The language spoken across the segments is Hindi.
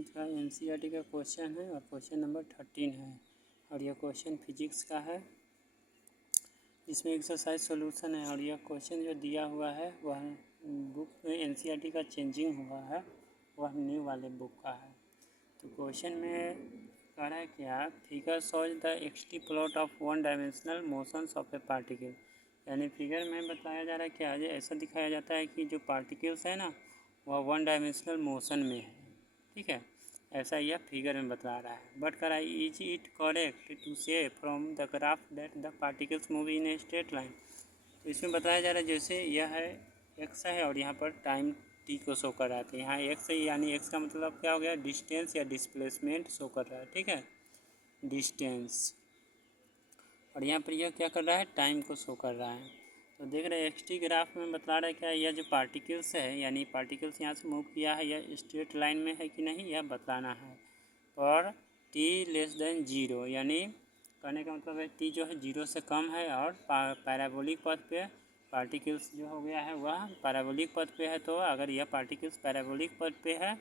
11th का एनसीईआरटी का क्वेश्चन है और क्वेश्चन नंबर 13 है और यह क्वेश्चन फिजिक्स का है। इसमें एक्सरसाइज सॉल्यूशन है और यह क्वेश्चन जो दिया हुआ है वह बुक में एनसीईआरटी का चेंजिंग हुआ है, वह न्यू वाले बुक का है। तो क्वेश्चन में कह रहा है क्या, figure shows the x t plot of one dimensional motions of a particle. यानी फिगर में बताया जा रहा है क्या, ऐसा दिखाया जाता है कि जो पार्टिकल्स है ना वह वन डायमेंशनल मोशन में है। ठीक है, ऐसा यह फिगर में बता रहा है। बट कर इज इट करेक्ट टू से from the graph that the particles move in a straight line. तो इसमें बताया जा रहा है जैसे यह है एक्स है और यहाँ पर टाइम टी को शो कर रहा है। तो यहाँ एक्स है, यानी एक्स का मतलब क्या हो गया, डिस्टेंस या डिस्प्लेसमेंट शो कर रहा है। ठीक है, डिस्टेंस, और यहाँ पर यह क्या कर रहा है, टाइम को शो कर रहा है। तो देख रहे हैं एक्सटी ग्राफ में बता रहा है क्या, यह जो पार्टिकल्स है यानी पार्टिकल्स यहाँ से मूव किया है यह स्ट्रेट लाइन में है कि नहीं, यह बताना है। और टी लेस देन जीरो, यानी कहने का मतलब है टी जो है जीरो से कम है और पैराबोलिक पथ पे पार्टिकल्स जो हो गया है वह पैराबोलिक पथ पे है। तो अगर यह पार्टिकल्स पैराबोलिक पथ पे है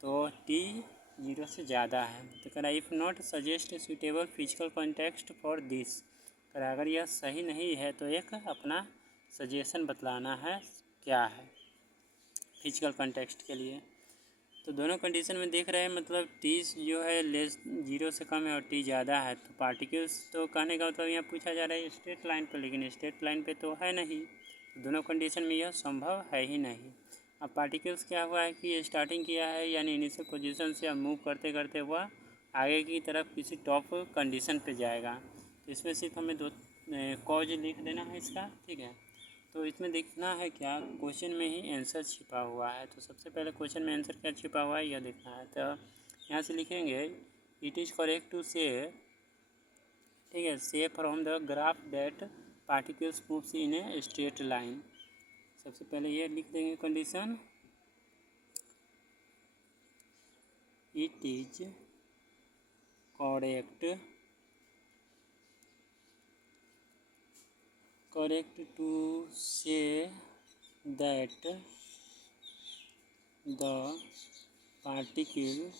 तो टी जीरो से ज़्यादा है। तो कह रहा है if not suggest suitable physical context for this. कह रहा है अगर यह सही नहीं है तो एक अपना सजेशन बतलाना है क्या है फिजिकल कॉन्टेक्स्ट के लिए। तो दोनों कंडीशन में देख रहे हैं मतलब टी जो है लेस जीरो से कम है और टी ज़्यादा है। तो पार्टिकल्स, तो कहने का मतलब यहाँ पूछा जा रहा है स्ट्रेट लाइन पर, लेकिन स्ट्रेट लाइन पे तो है नहीं। तो दोनों कंडीशन में यह संभव है ही नहीं। अब पार्टिकल्स क्या हुआ है कि स्टार्टिंग किया है यानी इनिशियल पोजीशन से अब मूव करते करते वह आगे की तरफ किसी टॉप कंडीशन पे जाएगा। तो इसमें सिर्फ हमें दो कॉज लिख देना है इसका। ठीक है, तो इसमें देखना है क्या, क्वेश्चन में ही आंसर छिपा हुआ है। तो सबसे पहले क्वेश्चन में आंसर क्या छिपा हुआ है यह देखना है। तो यहाँ से लिखेंगे इट इज़ करेक्ट टू से, ठीक है, say from the graph that particles moves in a straight line. सबसे पहले ये लिख देंगे condition, it is correct to say that the particle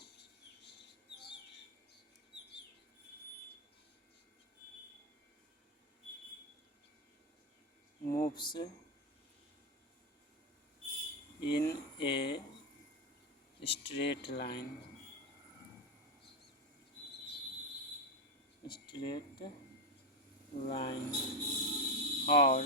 moves in a straight line और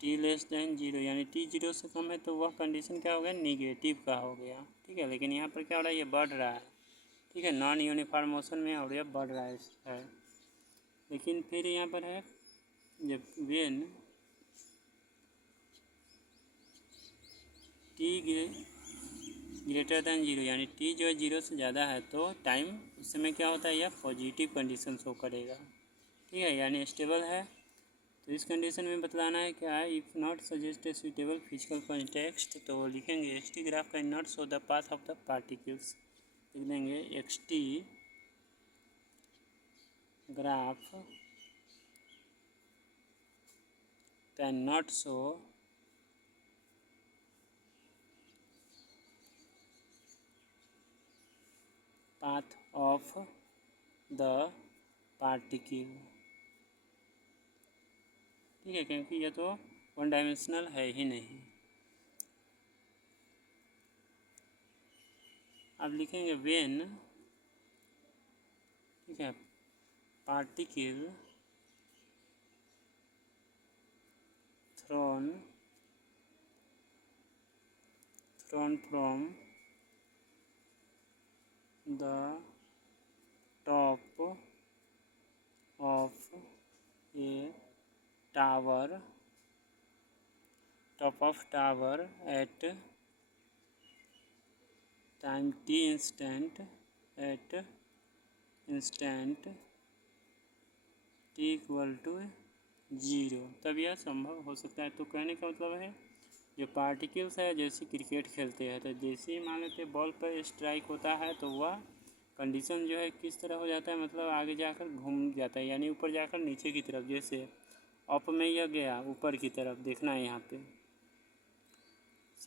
टी लेस देन जीरो, यानी टी जीरो से कम है तो वह कंडीशन क्या हो गया, निगेटिव का हो गया। ठीक है, लेकिन यहाँ पर क्या हो रहा है, ये बढ़ रहा है। ठीक है, नॉन यूनिफॉर्म मोशन में और यह बढ़ रहा है। लेकिन फिर यहाँ पर है जब when T greater than zero, यानी टी जो है जीरो से ज़्यादा है तो टाइम उस समय क्या होता है, यह पॉजिटिव कंडीशन शो करेगा। ठीक है, यानी स्टेबल है। तो इस कंडीशन में बतलाना है क्या है, if not suggest a suitable physical context. तो लिखेंगे x T graph can not show the path of the particles. लिख देंगे x T graph can not show path of the particle. ठीक है, क्योंकि यह तो वन डायमेंशनल है ही नहीं। अब लिखेंगे वेन, ठीक है, particle thrown from the top of a tower at time t instant t equal to zero, तब यह संभव हो सकता है। तो कहने का मतलब है जो पार्टिकल्स है जैसे क्रिकेट खेलते हैं तो जैसे ही मान लेते बॉल पर स्ट्राइक होता है तो वह कंडीशन जो है किस तरह हो जाता है, मतलब आगे जाकर घूम जाता है, यानी ऊपर जाकर नीचे की तरफ, जैसे अप में यह गया ऊपर की तरफ, देखना है यहाँ पे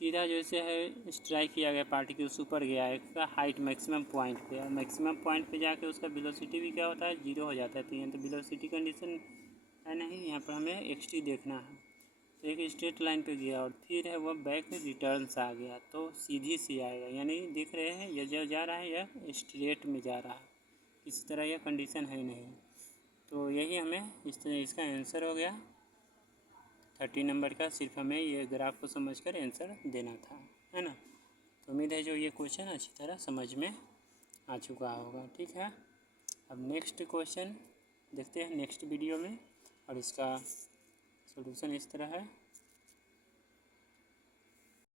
सीधा जैसे है स्ट्राइक किया गया पार्टिकल्स ऊपर गया है, इसका हाइट मैक्सिमम पॉइंट पे है, मैक्सिमम पॉइंट पे जाके उसका वेलोसिटी भी क्या होता है, 0 हो जाता है। तो यहाँ तो वेलोसिटी कंडीशन है नहीं, यहाँ पर हमें xt देखना है। तो एक स्ट्रेट लाइन पे गया और फिर है वह बैक रिटर्न्स आ गया, तो सीधी सी आएगा, यानी देख रहे हैं यह जो जा रहा है यह स्ट्रेट में जा रहा है, इसी तरह यह कंडीशन है नहीं। तो यही हमें इसका आंसर हो गया 30 नंबर का। सिर्फ हमें ये ग्राफ को समझकर आंसर देना था, है ना। तो उम्मीद है जो ये क्वेश्चन अच्छी तरह समझ में आ चुका होगा। ठीक है, अब नेक्स्ट क्वेश्चन देखते हैं नेक्स्ट वीडियो में, और इसका सॉल्यूशन इस तरह है।